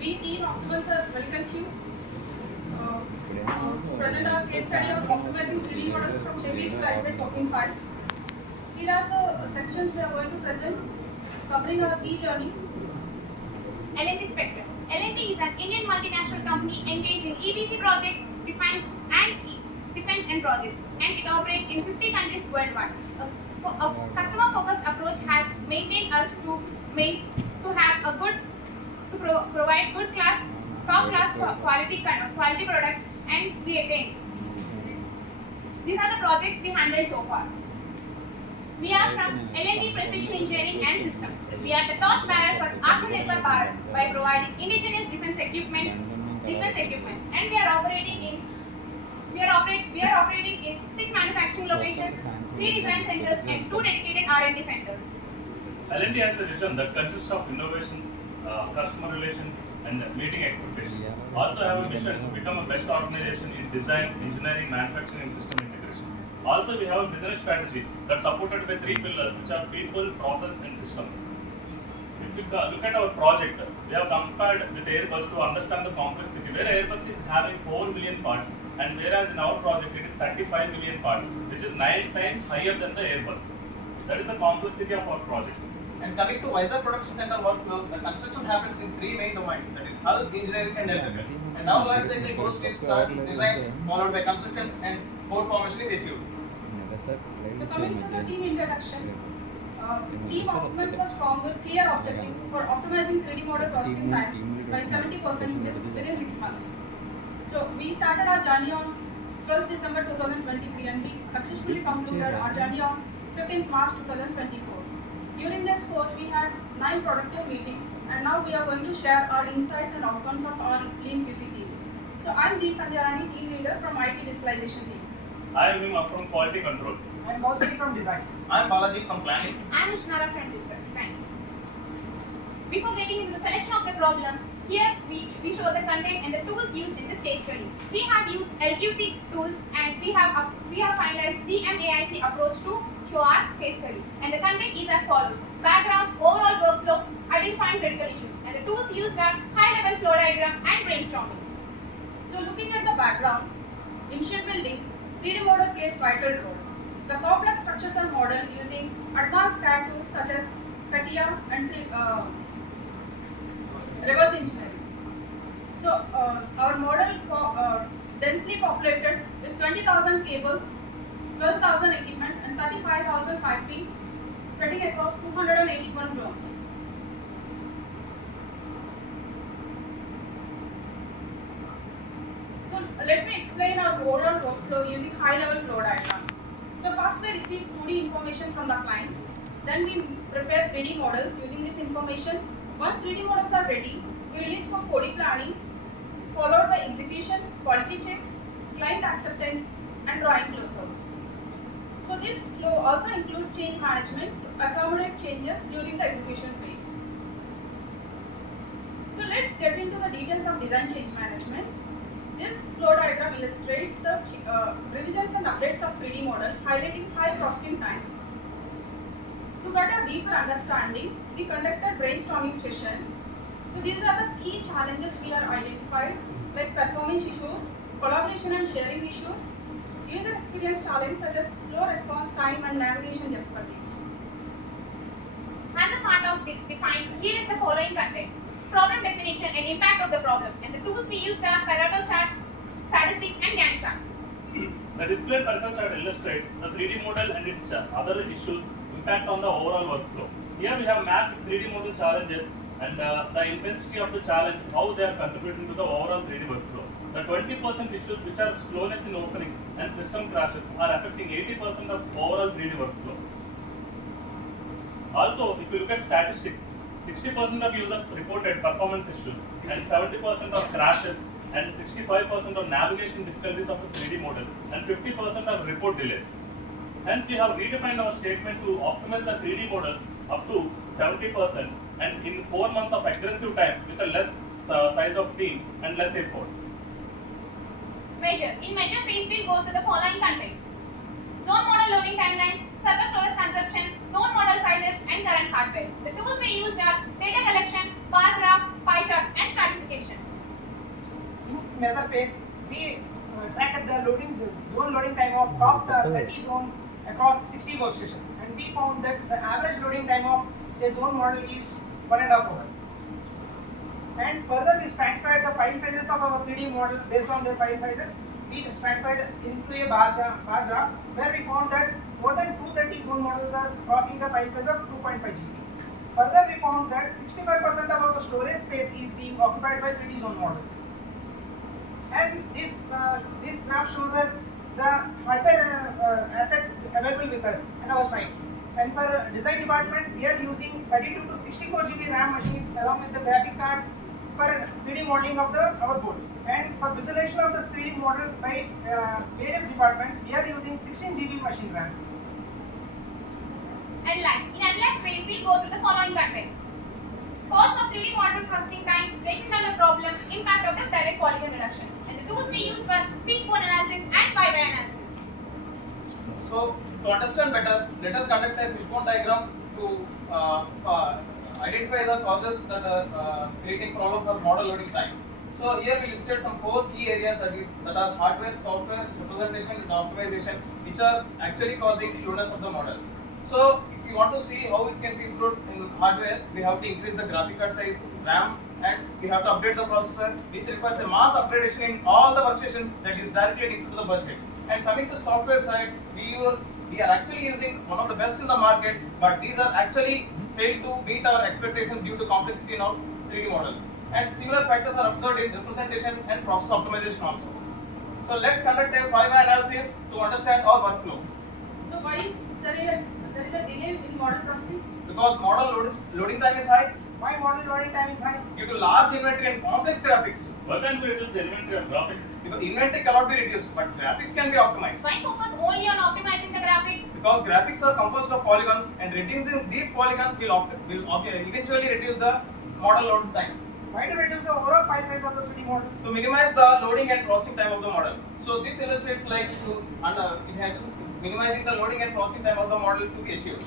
We team optimans welcomes you to present our case study of optimizing 3D models from heavy excitement token files. Here are the sections we are going to present, covering our key journey. L&T Spectrum. L&T is an Indian multinational company engaged in EPC projects, defense and projects, and it operates in 50 countries worldwide. A customer-focused approach has maintained us to have a good provide top class quality products, and we attain. These are the projects we handled so far. We are from L&T Precision Engineering and Systems. We are the torchbearer for Atmanirbhar Bharat by providing indigenous defense equipment, and we are operating in 6 manufacturing locations, 3 design centers, and 2 dedicated R&D centers. L&T has a vision that consists of innovations, customer relations, and meeting expectations. Also have a mission to become a best organization in design, engineering, manufacturing, and system integration. Also, we have a business strategy that's supported by 3 pillars, which are people, process, and systems. If you look at our project, we have compared with Airbus to understand the complexity, where Airbus is having 4 million parts, and whereas in our project it is 35 million parts, which is 9 times higher than the Airbus. That is the complexity of our project. And coming to Vizag Production Center workflow, the construction happens in 3 main domains, that is hull, engineering, and electrical. And now life cycle goes with start design, followed by construction, and core formation is achieved. So coming to the team introduction, Team Optimans was formed with clear objective for optimizing 3D model processing times by 70% within 6 months. So we started our journey on 12th December 2023 and we successfully concluded our journey on 15th March 2024. During this course, we had 9 productive meetings, and now we are going to share our insights and outcomes of our Lean QC team. So I'm G. Sandhyarani, team leader from IT digitalization team. I am Hima from quality control. I am Kaushik from design. I am Balaji from planning. I am Ushnara from design. Before getting into the selection of the problems, here we show the content and the tools used in this case study. We have used LQC tools and we have finalized DMAIC approach to show our case study. And the content is as follows: background, overall workflow, identifying critical issues, and the tools used are high-level flow diagram and brainstorming. So looking at the background, in shipbuilding, 3D model plays vital role. The complex structures are modeled using advanced CAD tools such as CATIA and reverse engineering. So our model densely populated with 20,000 cables, 12,000 equipment, and 35,000 piping spreading across 281 zones. So let me explain our overall workflow using high-level flow diagram. So first we receive 2D information from the client, then we prepare 3D models using this information. Once 3D models are ready, we release for coding planning, followed by execution, quality checks, client acceptance, and drawing closeout. So this flow also includes change management to accommodate changes during the execution phase. So let's get into the details of design change management. This flow diagram illustrates the revisions and updates of 3D model, highlighting high processing time. To get a deeper understanding, we conducted brainstorming session. So these are the key challenges we are identified, like performance issues, collaboration and sharing issues, user experience challenges such as slow response time and navigation difficulties. As a part of define, here is the following content: problem definition and impact of the problem, and the tools we used are Pareto chart, statistics, and Gantt chart. The display Pareto chart illustrates the 3D model and its other issues impact on the overall workflow. Here we have mapped 3D model challenges and the intensity of the challenge, how they are contributing to the overall 3D workflow. The 20% issues, which are slowness in opening and system crashes, are affecting 80% of overall 3D workflow. Also, if you look at statistics, 60% of users reported performance issues and 70% of crashes and 65% of navigation difficulties of the 3D model and 50% of report delays. Hence, we have redefined our statement to optimize the 3D models up to 70% and in 4 months of aggressive time with a less size of team and less efforts. Measure. In measure phase, we'll go to the following content: zone model loading timelines, server storage consumption, zone model sizes, and current hardware. The tools we used are data collection, bar graph, pie chart, and stratification. in weather phase, we tracked the zone loading time of top 30 zones across 60 workstations, and we found that the average loading time of a zone model is 1.5 hours. And further, we stratified the file sizes of our 3D model based on their file sizes. We stratified into a bar graph where we found that more than 230 zone models are crossing the file size of 2.5 GB. Further, we found that 65% of our storage space is being occupied by 3D zone models. And this graph shows us the hardware asset available with us in our site. And for design department, we are using 32 to 64 GB RAM machines along with the graphic cards for 3D modeling of our board. And for visualization of the 3D model by various departments, we are using 16 GB machine RAMs. Analyze. In analyze phase, we go through the following content. Cost of 3D model processing time, breaking down the problem, impact of the direct polygon reduction. And the tools we use were fishbone analysis and pi-by analysis. So, to understand better, let us conduct a fishbone diagram to identify the causes that are creating problem for model loading time. So, here we listed some 4 key areas that are hardware, software, representation and optimization, which are actually causing slowness of the model. So, if you want to see how it can be improved in hardware, we have to increase the graphic card size, RAM, and we have to update the processor, which requires a mass upgradation in all the workstations that is directly linked to the budget. And coming to software side, we are actually using one of the best in the market, but these are actually failed to meet our expectations due to complexity in our 3D models. And similar factors are observed in representation and process optimization also. So let's conduct a 5-way analysis to understand our workflow. So why is there is a delay in model processing? Because model loading time is high Why model loading time is high? due to large inventory and complex graphics. Why can't we reduce the inventory of graphics? Because inventory cannot be reduced, but graphics can be optimized. Why focus only on optimizing the graphics? Because graphics are composed of polygons, and reducing these polygons will eventually reduce the model load time. Why to reduce the overall file size of the 3D model? To minimize the loading and processing time of the model. So this illustrates like minimizing the loading and processing time of the model to be achieved.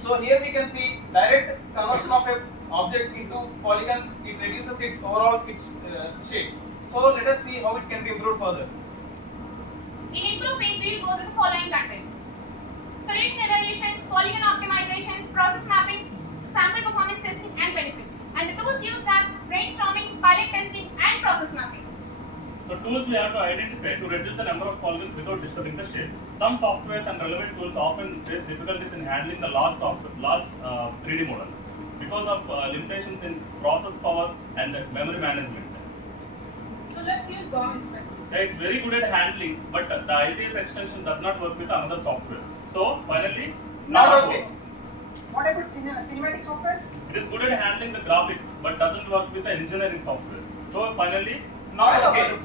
So here we can see direct conversion of a object into polygon. It reduces its overall shape. So let us see how it can be improved further. In improve phase, we will go through the following content. Solution evaluation, polygon optimization, process mapping, sample performance testing and benefits. And the tools used are brainstorming, pilot testing and process mapping. So tools we have to identify to reduce the number of polygons without disturbing the shape. Some softwares and relevant tools often face difficulties in handling the large 3D models because of limitations in process powers and memory management. So let's use GOM inspector. It's very good at handling, but the IGS extension does not work with another software. So finally, Not okay. What about cinematic software? It is good at handling the graphics, but doesn't work with the engineering software. So finally, Not okay.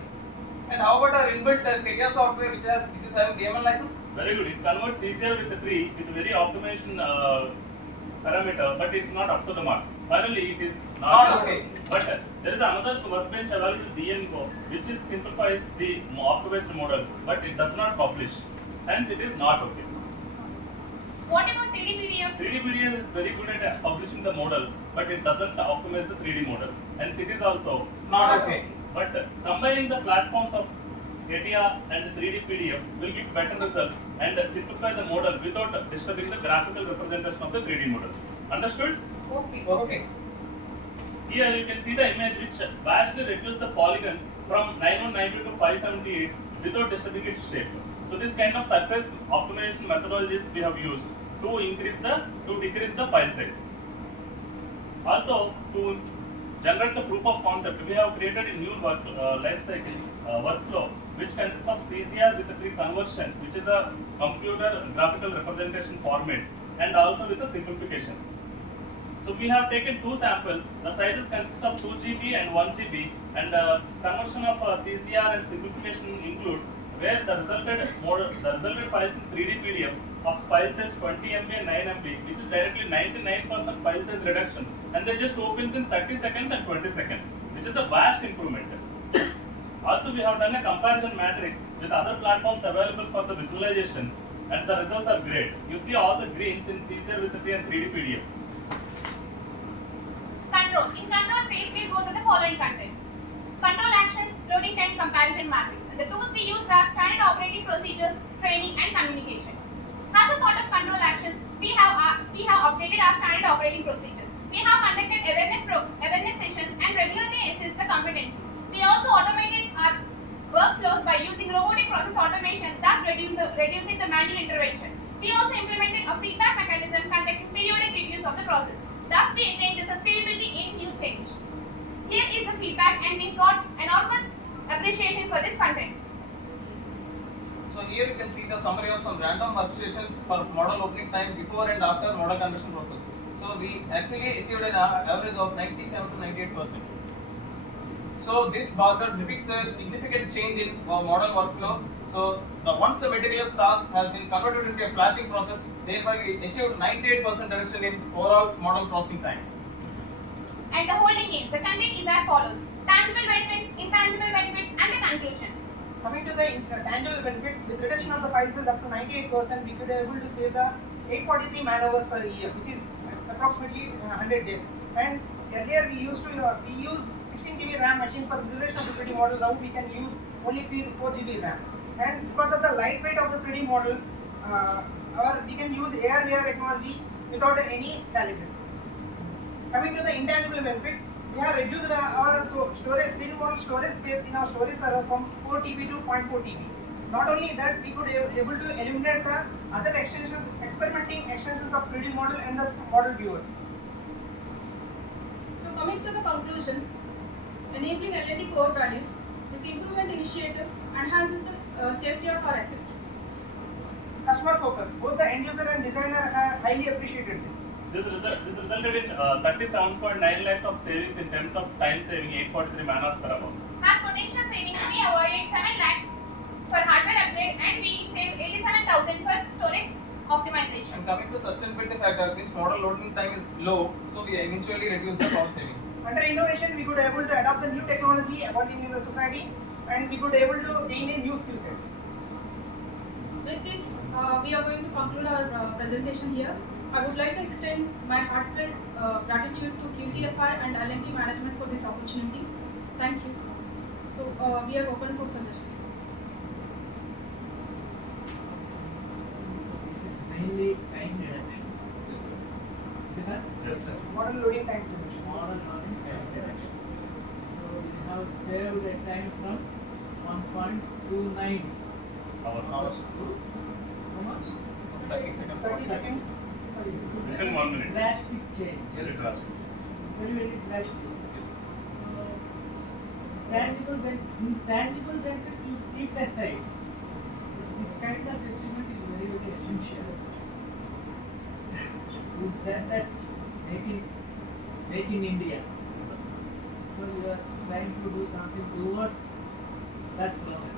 And how about our inbuilt CATIA software which is having DML license? very good. It converts easier with the tree with very optimization parameter, but it's not up to the mark. Finally, it is Not okay. But there is another workbench available, DNCO, which simplifies the optimized model, but it does not publish. Hence, it is not okay. What about 3D PDF? 3D PDF is very good at publishing the models, but it doesn't optimize the 3D models. Hence, it is also Not okay. But combining the platforms of CATIA and 3D PDF will give better results and simplify the model without disturbing the graphical representation of the 3D model. Understood? Okay. Okay. Here you can see the image which vastly reduces the polygons from 9192 to 578 without disturbing its shape. So this kind of surface optimization methodologies we have used to decrease the file size. Also, to generate the proof of concept, we have created a new workflow which consists of CCR with a tree conversion, which is a computer graphical representation format, and also with a simplification. So we have taken 2 samples. The sizes consist of 2 GB and 1 GB, and conversion of CCR and simplification includes where the resulted files in 3D PDF of file size 20 MB and 9 MB, which is directly 99% file size reduction, and they just opens in 30 seconds and 20 seconds, which is a vast improvement. Also, we have done a comparison matrix with other platforms available for the visualization, and the results are great. You see all the greens in CCR with the 3D PDF. Control. In control phase, we will go to the following content. Control actions, conversion matrix. And the tools we use are standard operating procedures, training, and communication. As a part of control actions, we have updated our standard operating procedures. We have conducted awareness sessions and regularly assessed the competency. We also automated our workflows by using robotic process automation, thus reducing the manual intervention. We also implemented a feedback mechanism conducting periodic reviews of the process. Thus, we attained the sustainability in new change. Here is the feedback, and we got enormous appreciation for this content. So here you can see the summary of some random workstations for model opening time before and after model conversion process. So we actually achieved an average of 97 to 98%. So this bar graph depicts a significant change in our model workflow. So the once a meticulous task has been converted into a flashing process, thereby we achieved 98% reduction in overall model processing time. And the holding is, the content is as follows: tangible benefits, intangible benefits, and the conclusion. Coming to the tangible benefits, with reduction of the file size up to 98%, we could be able to save the 843 man hours per year, which is approximately 100 days. And earlier we used 16 GB RAM machine for visualization of the 3D model. Now we can use only 4 GB RAM. And because of the lightweight of the 3D model, we can use AR/VR technology without any challenges. Coming to the intangible benefits, we have reduced our storage 3D model storage space in our storage server from 4 TB to 0.4 TB. Not only that, we could able to eliminate the other extensions, experimenting extensions of 3D model and the model viewers. So coming to the conclusion, enabling L&D core values, this improvement initiative enhances the safety of our assets. Customer focus. Both the end user and designer have highly appreciated this. This resulted in 37.9 lakhs of savings in terms of time saving 843 man hours per hour. As potential savings, we avoided 7 lakhs for hardware upgrade, and we saved 87,000 for storage optimization. And coming to sustainability factor, since model loading time is low, so we eventually reduce the cost saving. Under innovation, we could able to adopt the new technology evolving in the society, and we could able to gain a new skill set. With this, we are going to conclude our presentation here. I would like to extend my heartfelt gratitude to QCFI and L&D management for this opportunity. Thank you. So we are open for suggestions. This is mainly time reduction. Yes, sir. Is it not? Yes, sir. Model loading time reduction. Model loading time reduction. So we have saved a time from 1.29 Hours. to how much? 30 seconds. 30 seconds. Within 1 minute. Drastic change. Yes, sir. Very, very drastic. Yes. Intangible benefits you keep aside. This kind of achievement is very, very essential. You said that make in India. So you are trying to do something towards that slogan.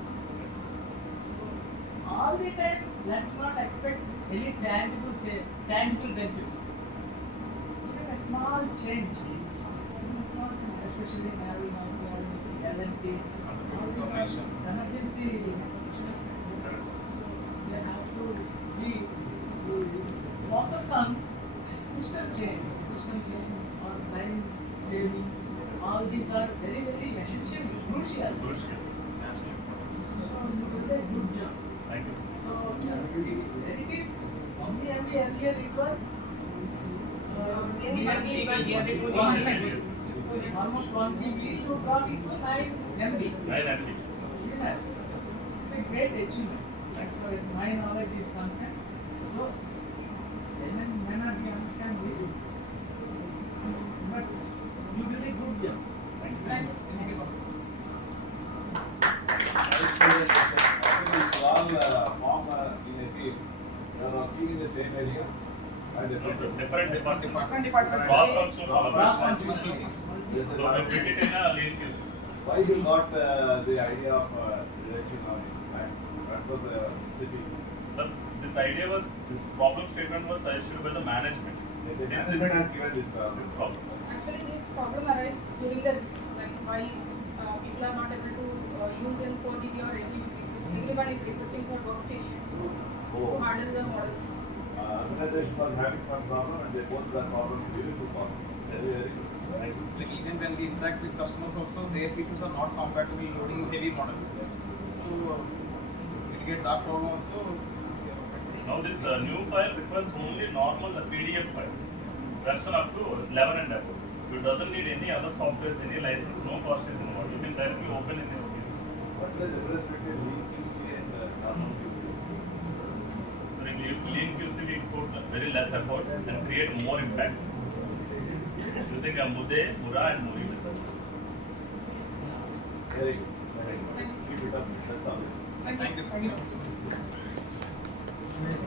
All the time, let's not expect any tangible benefits. Even a small change, especially having L&T, emergency situations. They have to focus on system change or time saving. All these are very, very essential, crucial. Crucial. So you did a good job. Thank you, sir. So it is only MB earlier it was almost 1 GB, you brought it to 9 MB. 9 MB. Yeah. It's a great achievement as far as my knowledge is concerned. So layman may not understand this, but you did a good job. Thank you. Thanks. Thank you so much. all form in a team. They are working in the same area. And Also, different departments. Different departments. Cross-functional Cross-functional. collaboration. Yes, sir. So we built it in a lean QC. Why you got the idea of reduction on time? What was the city? Sir, this idea was, this problem statement was suggested by the management. The Since management has given this this problem. Actually, this problem arises during the release, like why people are not able to use in 4 GB or 8 GB pieces. Everyone is requesting for workstations to handle the models. Organization was having some problem and they both the problem to solve. Very, very good. Like even when we interact with customers also, their pieces are not compatible loading heavy models. So we get that problem also. Now this new file requires only normal PDF file, version up to 11 and above. It doesn't need any other software, any license, no cost is involved. You can directly open in your PC. What's the difference between lean QC and normal QC? So in lean QC we put very less effort and create more impact. Using a Mude, Mura and Muri methods. Very good. Keep it up. That's all. Thank you.